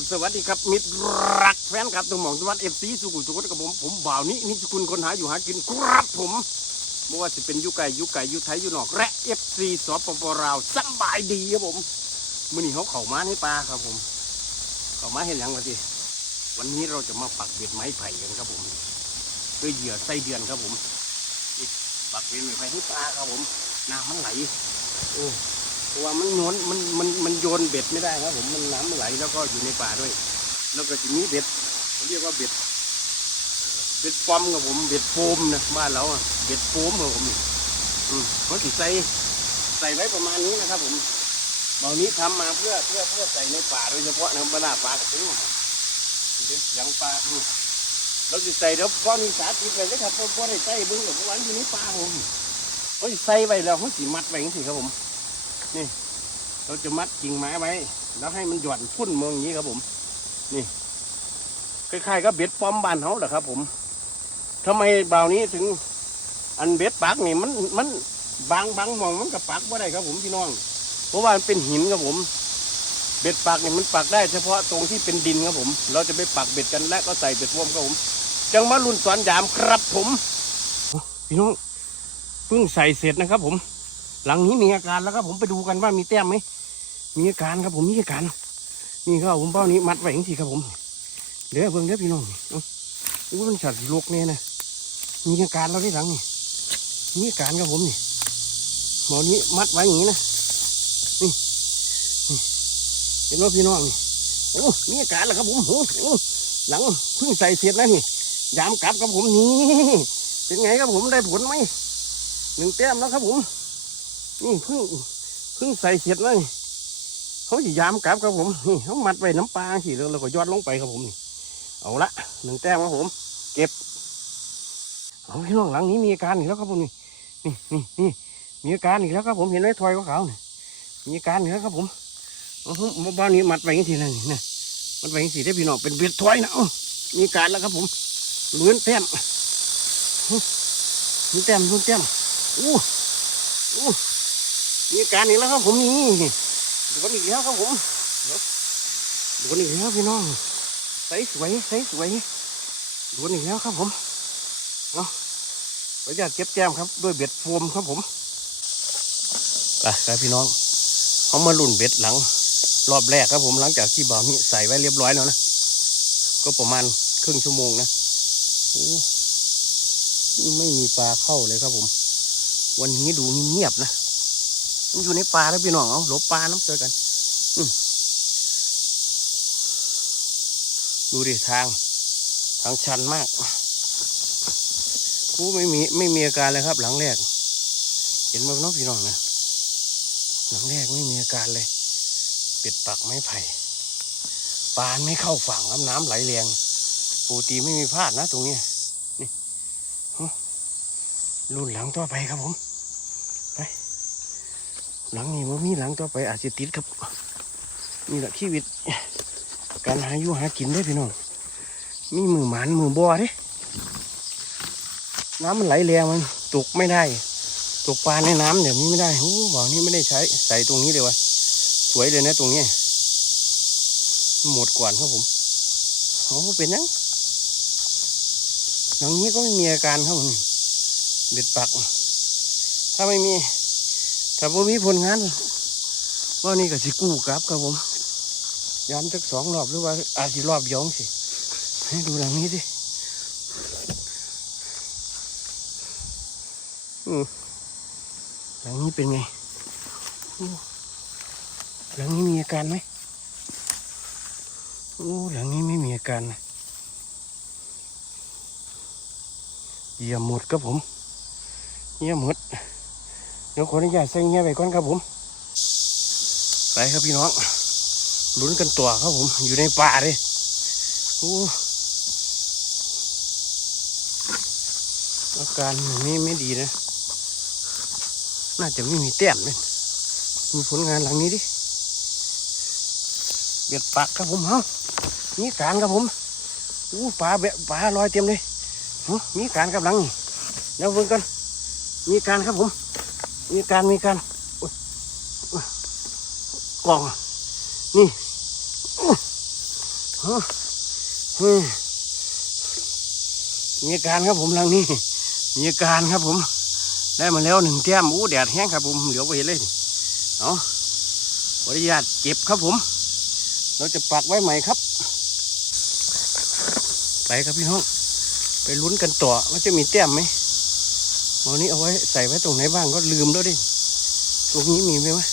บสวัสดีครับ มิตรรักแฟนครับตรงหมองจังหวัดเอฟซีสุขุมสุขกับผมผมบ่าวนี้นี่สกุลคนหาอยู่หากินครับผมไม่ว่าจะเป็นยุไก่ยุไก่ยุไทยยุนอก และเอฟซีสปปลาวสบายดีครับผมมื่อนี้เขาเข่ามาในปลาครับผมเข่ามาเห็นยังวะทีวันนี้เราจะมาปักเบ็ดไม้ไผ่กันครับผมด้วยเหยื่อไส้เดือนครับผมปักเบ็ดไม้ไผ่ให้ปลาครับผมน้ำมันไหลโอ้ เพราะว่ามันโยนมันมันมันโยนเบ็ดไม่ได้ครับ ผมมันน้ำไหลแล้วก็อยู่ในป่าด้วย แล้วก็จะมีเบ็ดเขาเรียกว่าเบ็ดเบ็ดปอมครับผมเบ็ดโฟมนะบ้านเราอะเบ็ดโฟมครับผมอืมเขาติใส่ใส่ไว้ประมาณนี้นะครับ ผมเบานี้ทำมาเพื่อเพื่อเพื่อใส่ในป่าโดยเฉพาะนะบบรรดาปลากระตุ้งเดี๋ยวเสียงปลาอืมเราจะใส่เดี๋ยวก้อนนี้สาธิตเลยนะครับเพราะว่าให้ใส่เบึ้งกับวันอยู่ในป่าผมเขาสิใส่ไว้แล้วเขาสีมัดไว้อย่างนี้ครับผม นี่ เราจะมัดกิ่งไม้ไว้ แล้วให้มันหย่อนพุ่นมองอย่างนี้ครับผม นี่คล้ายๆกับเบ็ดป้อมบ้านเขาแหละครับ ผมทำไมบ่าวนี้ถึง อันเบ็ดปักนี่มันมันบางบางมองมันกับปักไม่ได้ครับ ผมพี่น้อง เพราะว่ามันเป็นหินครับผม เบ็ดปักนี่มันปักได้เฉพาะตรงที่เป็นดินครับผม เราจะไปปักเบ็ดกันและก็ใส่เบ็ดรวมครับผมจังมารุ่นสอนยามครับผม พี่น้องเพิ่งใส่เสร็จนะครับผม หลังนี้มีอาการแล้วครับผมไปดูกันว่ามีแต้มไหมมีอาการครับผมมีอาการนี่ครับผมเป้านี้มัดไว้อย่างสิครับผมเดี๋ยวเบิ่งเดี๋ยวพี่น้องอู้มันสัตว์โลกเนี่ยนะมีอาการแล้วที่หลังนี่มีอาการครับผมนี่หมอนี้มัดไว้อย่างนี้นะนี่เห็นว่าพี่น้องนี่โอ้มีอาการแล้วครับผมโอ้หลังเพิ่งใส่เสร็จแล้วนี่ยามกลับครับผมนี่เป็นไงครับผมได้ผลไหมหนึ่งแต้มแล้วครับผม นี่เพิ่งเพิ่งใส่เสร็จเลยเขาจะยามกลับครับผมนี่เขามัดไว้น้ำปลาสิแล้วเราก็ยอดลงไปครับผมนี่เอาละหนึ่งแต้มครับผม เก็บเอาพี่น้องหลังนี้มีอาการอีกแล้วครับผมนี่นี่นี่นี่มีอาการอีกแล้วครับผมเห็นไหมทอยขาวๆนี่มีอาการอีกแล้วครับผมเอาบ้านนี้มัดไว้ยังทีนั่นนี่มัดไว้ยังสีได้พี่น้องเป็นเบียดทอยนะมีอาการแล้วครับผมลุ้นแต้มลุ้นแต้มลุ้นแต้มอู้อู้ มีการอีกแล้วครับผมนี่นี่โดนอีกแล้วครับผมโดนอีกแล้วพี่น้องใสสวยใสสวยโดนอีกแล้วครับผมเอาขออนุญาตเก็บแจมครับ ด้วยเบ็ดโฟมครับผมไปครับพี่น้องเขามาลุ่นเบ็ดหลัง รอบแรกครับผมหลังจากที่บ่าวนี้ใส่ไว้เรียบร้อยแล้วนะก็ประมาณครึ่งชั่วโมงนะโอ้ไม่มีปลาเข้าเลยครับผม วันนี้ดูเงียบนะ มันอยู่ในป่าแล้วพี่น้องเอาหลบป่าน้ำเจอกันดูดิทาง ทางชันมากกูไม่มีไม่มีอาการเลยครับ หลังแรก เห็นมั้ยน้องพี่น้องนะหลังแรกไม่มีอาการเลยเป็ดปักไม้ไผ่ปลาไม่เข้าฝั่งครับน้ำไหลแรงปกติไม่มีพลาดนะตรงนี้นี่รุ่นหลังต่อไปครับผม หลังนี้ว่ามีหลังต่อไปอาจจะติดครับนี่แหละชีวิต การหาอยู่หากินได้พี่น้องมีมือหมันมือบอเด้น้ำมันไหลแรงมันตกไม่ได้ตกปลาในน้ำเดี๋ยวนี้ไม่ได้โอ้บ่อนี้ไม่ได้ใช้ใส่ตรงนี้เลยวะสวยเลยนะตรงนี้หมดก่อนครับผมโอ้เป็นยังหลังนี้ก็ไม่มีอาการครับผมเบ็ดปัก ถ้าไม่มี ถ้าบ่มีผลงานว่านี่ก็สิกู้กลับครับผมยามสักสองรอบหรือว่าอาจสิรอบเดียองสิ ให้ดูหลังนี้ดิหลังนี้เป็นไง หลังนี้มีอาการไหมโอ้หลังนี้ไม่มีอาการนะเยี่ยมหมดครับผมเยี่ยมหมด เดี๋ยวขออนุญาตใส่เงี้ยไปก่อนครับผม ไปครับพี่น้องลุ้นกันตัวครับผม อยู่ในป่าเลยโอ้อาการนี้ไม่ดีนะ น่าจะไม่มีแต้มเลยดูผลงานหลังนี้ดิ เบียดปากครับผมเฮ้ามีการครับผมอู้ปลาเบะปลาลอยเต็มเลยหึมีการกับหลังนี่เดี๋ยวเพิ่งกันมีการครับผม มีการมีการกล่อง นี่ฮะมีอาการครับผมหลังนี้ มีอาการครับผม ได้มาแล้วหนึ่งแต้มอู้แดดแห้งครับผมเหลียวไปเห็นเลยเอาขออนุญาตเก็บครับผม เราจะปักไว้ใหม่ครับ ไปครับพี่น้อง ไปลุ้นกันต่อว่าจะมีแต้มไหม วันนี้เอาไว้ใส่ไว้ตรงไหนบ้างก็ลืมแล้วดิ ตรงนี้มีไหมวะ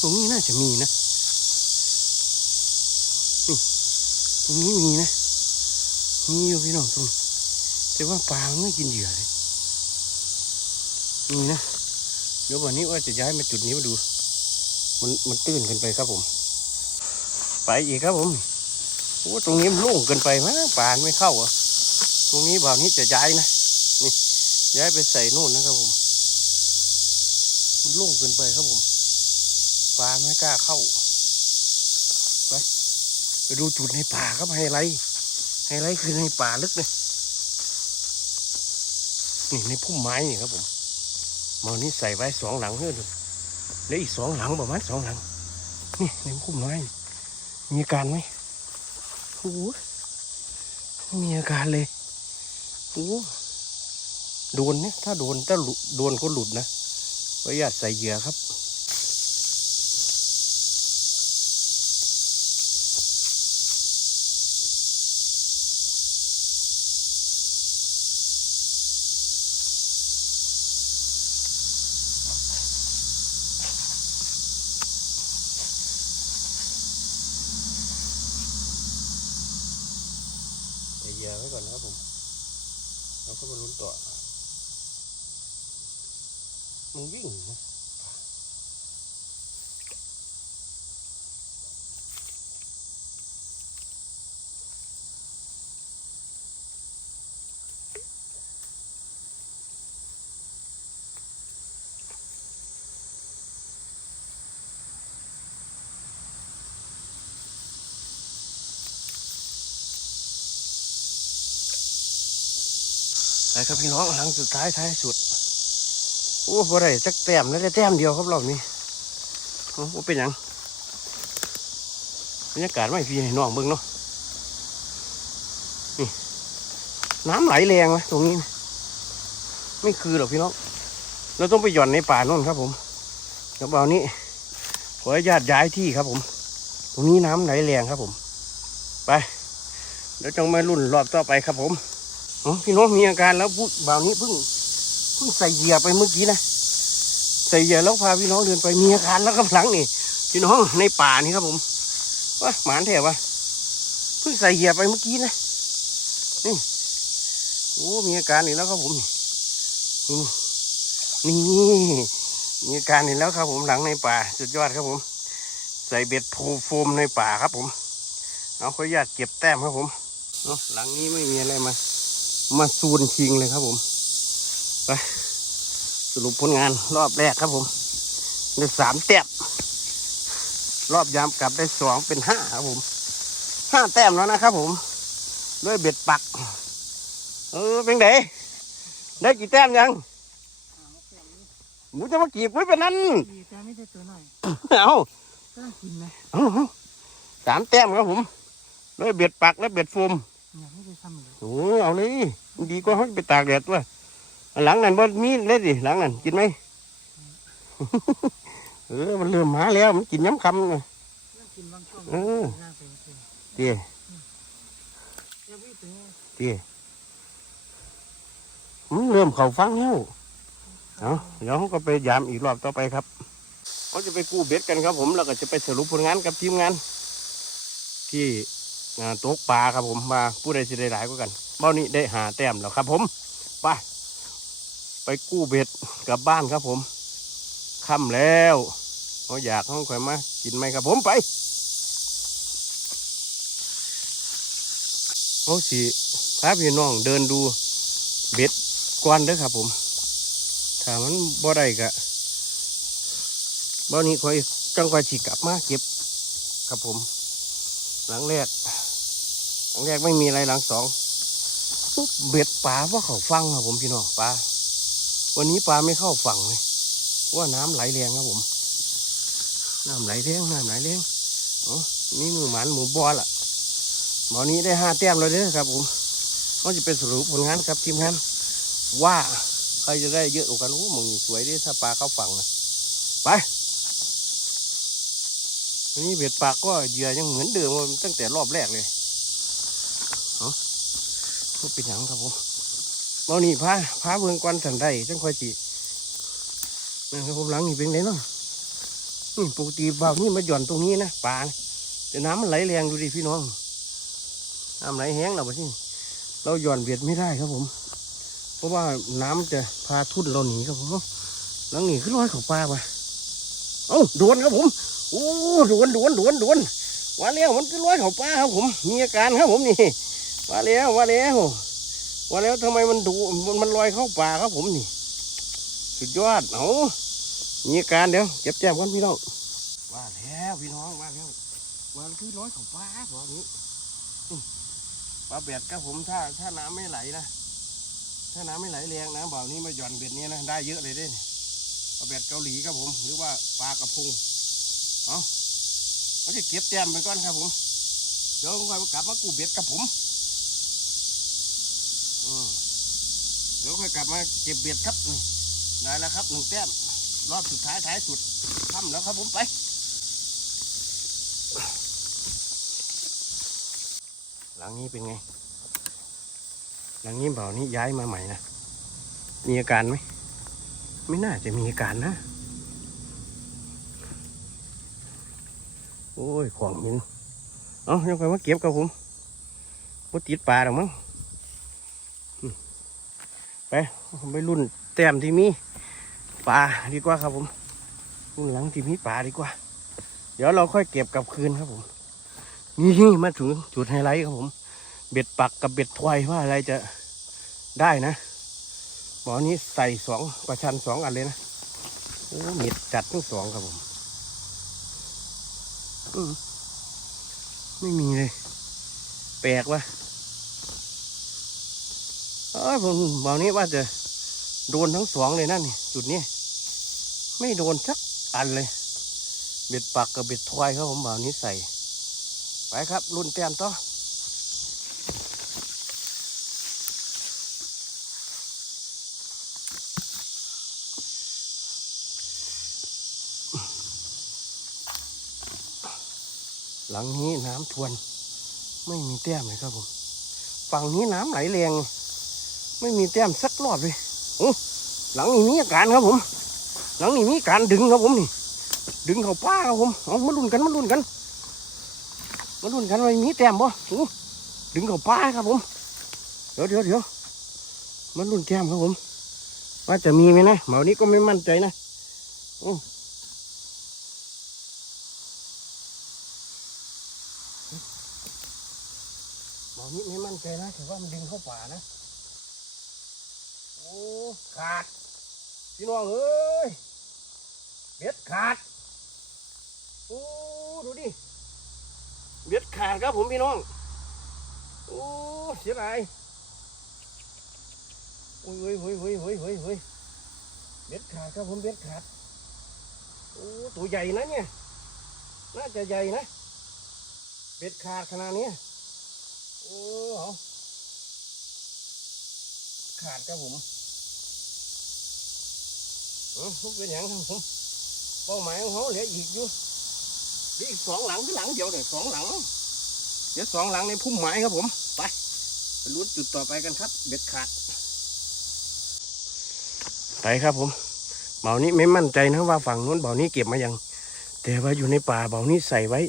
ตรงนี้น่าจะมีนะ นี่ ตรงนี้มีนะ มีอยู่พี่น้องตรงแต่ว่าปลาไม่กินเหยื่อเลยมีนะ เดี๋ยววันนี้ว่าจะย้ายมาจุดนี้มาดู มันมันตื้นเกินไปครับผม ไปอีกครับผมโอ้ตรงนี้มันโล่งเกินไปมะปลาไม่เข้าอะ ตรงนี้บ่าวนี้จะย้ายนะ ย้ายไปใส่นู่นนะครับผม มันโล่งเกินไปครับผมปลาไม่กล้าเข้า ไป ไปดูจุดในป่าครับไฮไลท์ไฮไลท์คือในป่าลึกเลยนี่ในพุ่มไม้นี่ครับผมหมอนี้ใส่ไว้สองหลังเพื่อนแล้วอีกสองหลังประมาณสองหลัง นี่ในพุ่มไม้มีการไหมโอ้โหมีอาการเลยโอ้ โดนเนี่ยถ้าโดนถ้าโดนก็หลุดนะประหยัดใส่เหยื่อครับ ใส่เหยื่อไว้ก่อนนะครับผมแล้วก็มาลุ้นต่อ มันวิ่งไปครับพี่น้องหลังสุดท้ายท้ายสุด อ้บ่ได้จักแต้มแล้วได้แต้มเดียวครับรอบนี้โอ้เป็นหยังบรรยากาศไม่พี่ให้น้องเบิ่งเนาะนี่น้ำไหลแรงนะตรงนี้ ไม่คือหรอกพี่น้องเราต้องไปหย่อนในป่าโน่นครับ ผมเดี๋ยวเอานี้ขออนุญาตย้ายที่ครับ ผม ตรงนี้น้ำไหลแรงครับ ผม ไปเดี๋ยวจงมารุ่นรอบต่อไปครับผมพี่น้องมีอาการแล้วพูดบ่าวนี้เพิ่ง พิ่งใส่เหยื่อไปเมื่อกี้นะใส่เหยื่อแล้วพาพี่น้องเดินไปมีอาการแล้วกำลังนี่พี่น้องในป่านี่ครับผมว่าหมานแถววะเพิ่งใส่เหยื่อไปเมื่อกี้นะนี่โอ้มีอาการอีกแล้วครับผมนี่นี่มีอาการอีกแล้วครับผมหลังในป่าสุดยอดครับผม ใส่เบ็ดโพโฟมในป่าครับผมเอาขออนุญาตเก็บแต้มครับผมเอาหลังนี้ไม่มีอะไรมา มาซูนคิงเลยครับผม ไปสรุปผลงานรอบแรกครับผมได้สามแต้มรอบยามกลับได้สองเป็นห้าครับผมห้าแต้มแล้วนะครับผม ด้วยเบ็ดปัก เออเป็นไงได้กี่แต้มยังหมูจะมากีบไว้เป็นนั้นดีแต่ไม่ใช่ตัวหน่อยเอาก็ต้องกินไหมเอาเอาสามแต้มครับผมด้วยเบ็ดปักและเบ็ดโฟมอยากให้ไปทำเลยโอ้ยเอาเลยมันดีกว่าเขาไปตากแดดด้วย หลังนั้นบ่มีเลยดิหลังนั้นกินไหมเออมันเริ่มมาแล้ว มันกินย้ำคำเลยต้องกินบางช่วงเออน่าเป็นเป็นเตี้ยเดี๋ยวพี่ถึงเตี้ยมันเริ่มเข่าฟังแล้วเอาเดี๋ยวเขาก็ไปยามอีกรอบต่อไปครับเขาจะไปกู้เบ็ดกันครับ ผมแล้วก็จะไปสรุปผลงานกับทีมงาน ที่อ่าตกปลาครับผมมาผู้ใดสิได้หลายกว่ากันเบ้านี้ได้หาแต้มแล้วครับ ผมไปไป กู้เบ็ดกลับบ้านครับผมค่ำแล้วเขาอยากห้องข่อยมากินไหมครับผมไปเขาสิพาพี่น้องเดินดูเบ็ดก่อนเด้อครับผมถ้ามันบ่ได้กะบ้านี้ค่อยจังค่อยสิกลับมาเก็บครับผม หลังแรก หลังแรกไม่มีอะไรหลังสองเบ็ดปลาว่าเขาฟังครับผมพี่น้องปลา วันนี้ปลาไม่เข้าฝั่งเลยว่าน้ำไหลแรงครับผม น้ำไหลแรงน้ำไหลแรงอ๋อนี่มือหมันหมูบอล่ะหมอนี้ได้ห้าแต้มแล้วเด้อครับผมก็จะเป็นสรุปผลงานครับทีมงานว่าใครจะได้เยอะกว่ากันโอ้มึงสวยด้ถ้าปลาเข้าฝั่งนะไปอันนี้เบ็ดปากก็เหยื่อยังเหมือนเดิมตั้งแต่รอบแรกเลยเนาะก็เป็นหยังครับผม หมอนี่พาพาเบืองกวนสันได้จังค่อยจีนะครับผมหลังนี่เป็นไงเนาะนี่ปกติบ่าวนี่มาหย่อนตรงนี้นะปลานะแต่น้ำมันไหลแรงดูดิพี่น้องน้ำไหลแห้งเราไปที่เราหย่อนเบียดไม่ได้ครับผม เพราะว่าน้ำจะพาทุ่นเราหนีครับผมหลังหนีขึ้นร้อยเขาปลาไปเอ้าโดนครับผมโอ้โดนโดนโดนโดนว่าแล้วมันขึ้นร้อยเขาปลาครับผม มีอาการครับผมนี่ว่าแล้วว่าแล้ว ว่าแล้วทำไมมันดูมันมันลอยเข้าป่าครับผมนี่ สุดยอดเอามีอาการเดี๋ยวเจ็บแจ่มกันพี่น้องว่าแล้วพี่น้องว่าแล้วว่ามันขึ้นร้อยเขาปลาบอกนี้ปลาเบ็ดครับผมถ้าถ้าน้ำไม่ไหลนะถ้าน้ำไม่ไหลแรงนะบ่าวนี้มาหย่อนเบ็ดนี้นะได้เยอะเลยเด้นี่ปลาเบ็ดเกาหลีครับผม หรือว่าปลากระพงเอาเราจะเก็บแต้มไปก่อนครับผมเดี๋ยวค่อยกลับมากู้เบ็ดกับผมอืม เดี๋ยวค่อยกลับมาเก็บเบ็ดครับนี่ได้แล้วครับหนึ่งแต้มรอบสุดท้ายท้ายสุดทำแล้วครับผมไปหลังนี้เป็นไง หลังนี้เปล่านี่ย้ายมาใหม่นะ มีอาการไหม ไม่น่าจะมีอาการนะ โอ้ย ของหิน เอายังไปมาเก็บกับผมพติดปลาหรอกมั้ง ไปไปรุ่นแต้มที่มีปลาดีกว่าครับผม รุ่นหลังที่มีปลาดีกว่า เดี๋ยวเราค่อยเก็บกลับคืนครับผม นี่มาถึงจุดไฮไลท์ครับผม เบ็ดปักกับเบ็ดทวายว่าอะไรจะได้นะหมอนี้ใส่สองประชันสองอันเลยนะโอ้เม็ดจัดทั้งสองครับผมอืมไม่มีเลย แปลกว่ะ เออผมหมอนี้ว่าจะโดนทั้งสองเลยนั่นนี่จุดนี้ ไม่โดนสักอันเลย เบ็ดปักกับเบ็ดทวายครับผมหมอนี้ใส่ ไปครับรุ่นแต้มต่อหลังนี้น้ำทวน ไม่มีแต้มเลยครับผม ฝั่งนี้น้ำไหลแรง ไม่มีแต้มสักรอบเลยโอ้หลังนี้มีอาการครับผม หลังนี้มีการดึงครับผมนี่ ดึงเขาป้าครับผมเอามาลุ้นกันมาลุ้นกันมาลุ้นกันว่ามีแต้มบ่โอ้ดึงเขาป้าครับผม เดี๋ยวเดี๋ยวเดี๋ยวมาลุ้นแต้มครับผม ว่าจะมีไหมนะเหมานี้ก็ไม่มั่นใจนะโอ้เหมานี้ไม่มั่นใจนะถือว่ามันดึงเข้าป่านะ ขาด พี่น้องเอ้ยเบ็ดขาดโอ้ดูดิเบ็ดขาดครับผมพี่น้องโอ้เสียดายโอ้ยเฮ้ยเฮ้ยเฮ้ยเฮ้ยเฮ้ยเฮ้ยเบ็ดขาดครับผมเบ็ดขาดโอ้ตัวใหญ่นะเนี่ยน่าจะใหญ่นะเบ็ดขาดขนาดนี้โอ้เอาขาดครับผม เออพวกเป็นอย่างครับผมเป้าหมายของเขาเหลืออีกอยู่เหลืออีกสองหลังคือหลังเดียวเนี่ยสองหลัง เดี๋ยวสองหลังในพุ่มไม้ครับผมไปไปลุ้นจุดต่อไปกันครับเบ็ดขาดไปครับผมเบานี้ไม่มั่นใจนะว่าฝั่งนู้นเบานี้เก็บมายัง แต่ว่าอยู่ในป่าเบานี้ใส่ไว้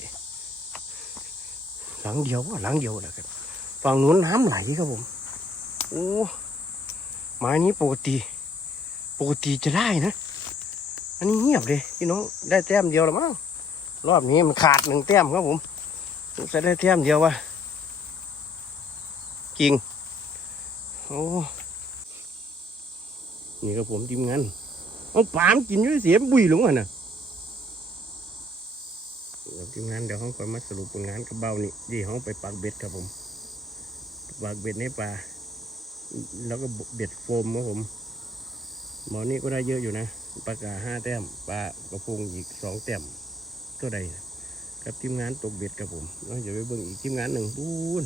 หลังเดียวว่าหลังเดียวแหละครับฝั่งนู้นน้ำไหลครับผมโอ้ไม้นี้ปกติ ปกติจะได้นะ อันนี้เงียบเลยพี่น้องได้แต้มเดียวแล้วมั้งรอบนี้มันขาดหนึ่งแต้มครับผมจะได้แต้มเดียววะจริงโอ้นี่ครับผมทีมงานเอาปามกินอยุ่ยเสียบุยหลงอะนะนี่ครับทีมงานเดี๋ยวเขาคอยมาสรุปผลงานกับเบ้านี่ดีเขาไปปักเบ็ดครับผมปักเบ็ดในป่าแล้วก็เบ็ดโฟมครับผม หมอนี่ก็ได้เยอะอยู่นะปลากาห้าแต้มปลากระพงอีกสองแต้มก็ได้นะกับทีมงานตกเบ็ดครับผมเราจะไปเบิ่งอีกทีมงานหนึ่งปูน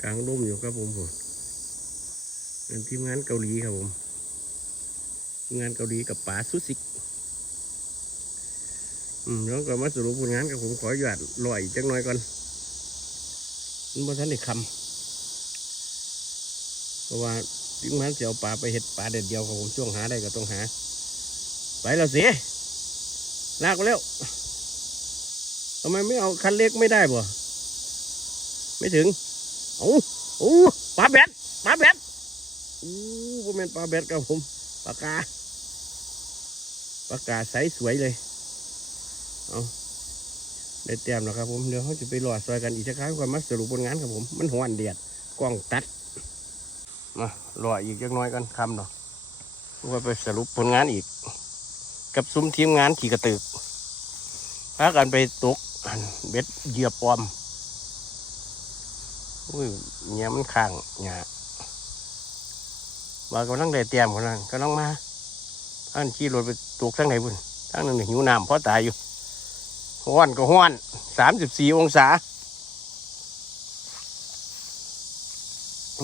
กลางร่มอยู่ครับผมผมเป็นทีมงานเกาหลีครับผมทีมงานเกาหลีกับป๋าซุสิกอืมแล้วก็มาสรุปผลงานกับผมขอหยาดลอยจักหน่อยก่อนมันบ่ทันได้คำเพราะว่า ทีมงานจะเอาปลาไปเห็ดปลาเด็ดเดียวครับผมช่วงหาได้ก็ต้องหา ไปแล้วสิลากไปแล้วทำไมไม่เอาคันเล็กไม่ได้บ่ไม่ถึงโอ้โอ้ปลาแบดปลาแบดโอ้ผมเป็นปลาแบดครับผมปลากาปลากาใสสวยเลยเอาได้เตรียมแล้วครับผมเดี๋ยวเขาจะไปรอซอยกันอีกสักครั้งก่อนมาสรุปผลงานครับผม มันหวนเดียดกล้องตัด มารออีกจักน้อยกันคำเนาะว่าไปสรุปผลงานอีก กับซุ้มทีมงานขี่กระตึกพากันไปตกเบ็ดเหยื่อปลอมอุ้ยเนี่ยมันข้างเนี่ยมากำลังได้เตรียมคนนั้นกำลังมาท่านขี่รถไปตกทั้งไหนบุญทั้งหนั้นหิวน้ำเพราะตายอยู่ห้อนก็ห้อนสามสิบสี่องศา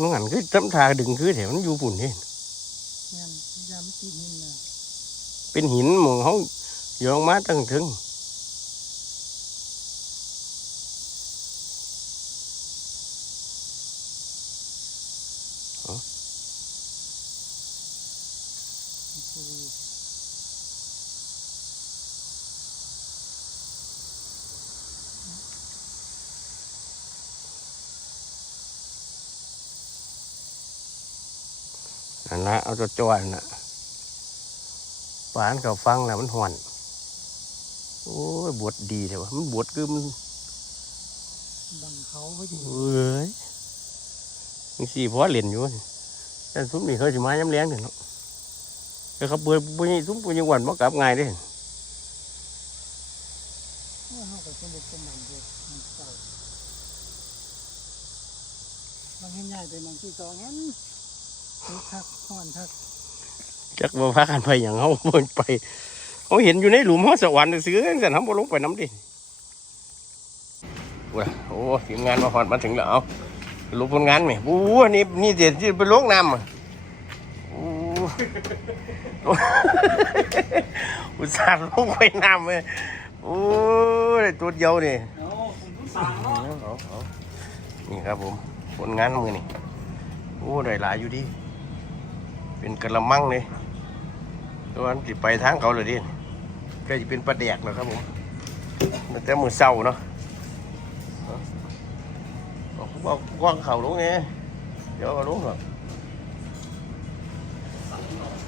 มันหันคือตำทาดึงคือแถวมันอยู่ปุ่นนี่ยามยามตีหินนะเป็นหินหมองเขาโยงมาตั้งถึงคือ นั่นละเอาตัวจวนน่ะปานเขาฟังแล้วมันหวนโอ้ยบวชดีแต่ว่ามันบวชคือมันบังเขาเขาอยู่เอ้ยมีสี่พอเล่นอยู่แต่ซุ้มนี่เขาสิมาย้ำแรงเถอะเนาะแต่เขาเปิดปุยซุ้มปุยวันมากลับง่ายเด้ว่าเขาก็สมบูรณ์สมบัติเลยมันเก่าบางแห่งใหญ่เป็นบางที่สองงั้นทุ กทักห้อนทักจักบ่พากันไปอย่างเขาเบิ่งไปเขาเห็นอยู่ในหลุมเขาสวรรค์ซื้อๆแต่เขาบ่ลงไปน้ำดิว้าโอ้ทีมงานมาหอดมาถึงแล้วเอาลุกผลงานไหมโอ้นี่นี่เดี๋ยวที่ไปลงน้ำอะโอ้อุตส่าห์ลงไปน้ำเลยโอ้ได้ตัวเดียวนี่โอ้ผมต้องสั่งเนาะเอาเอานี่ครับผมผลงานมือนี่โอ้ได้หลายอยู่ดิ เป็นกระมังเลยตัวนั้นสิไปทางเขาเลยดิก็จะเป็นปลาแดกแล้วครับผมมันแต่มือเศร้าเนาะเอาเอาเอาว่างเขาลงไงเดี๋ยวเอาลงหรอก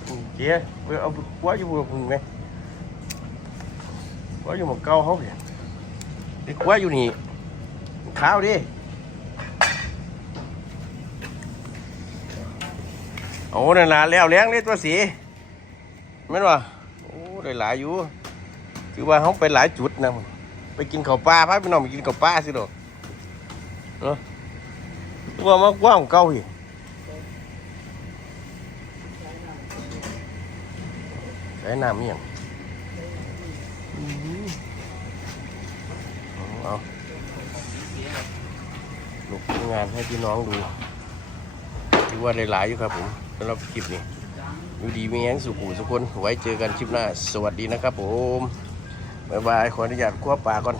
อืมเจ๊เอากว้าอยู่บนพุ่นไหมกว้าอยู่หมกเก้าเขาเนี่ยไอ้ว้าอยู่นี่ข้าวดิ อ้นั่นละแล้วเลี้ยงเลยตัวสีแม่นวะโอ้ได้หลายอยู่ถือว่าเขาไปหลายจุดนะไปกินข้าวปลาพาพี่น้องไปกินข้าวปลาสิโดอกเนาะตัวมากว้างเก่าอีกใช้น้ำเมี่ยงเอาลูกงานให้พี่น้องดูถือว่าได้หลายอยู่ครับผม สำหรับคลิปนี้อยู่ดีมีแรงสุขุสุคนไว้เจอกันคลิปหน้า สวัสดีนะครับผม บ๊ายบาย ขออนุญาตคว้าป่าก่อน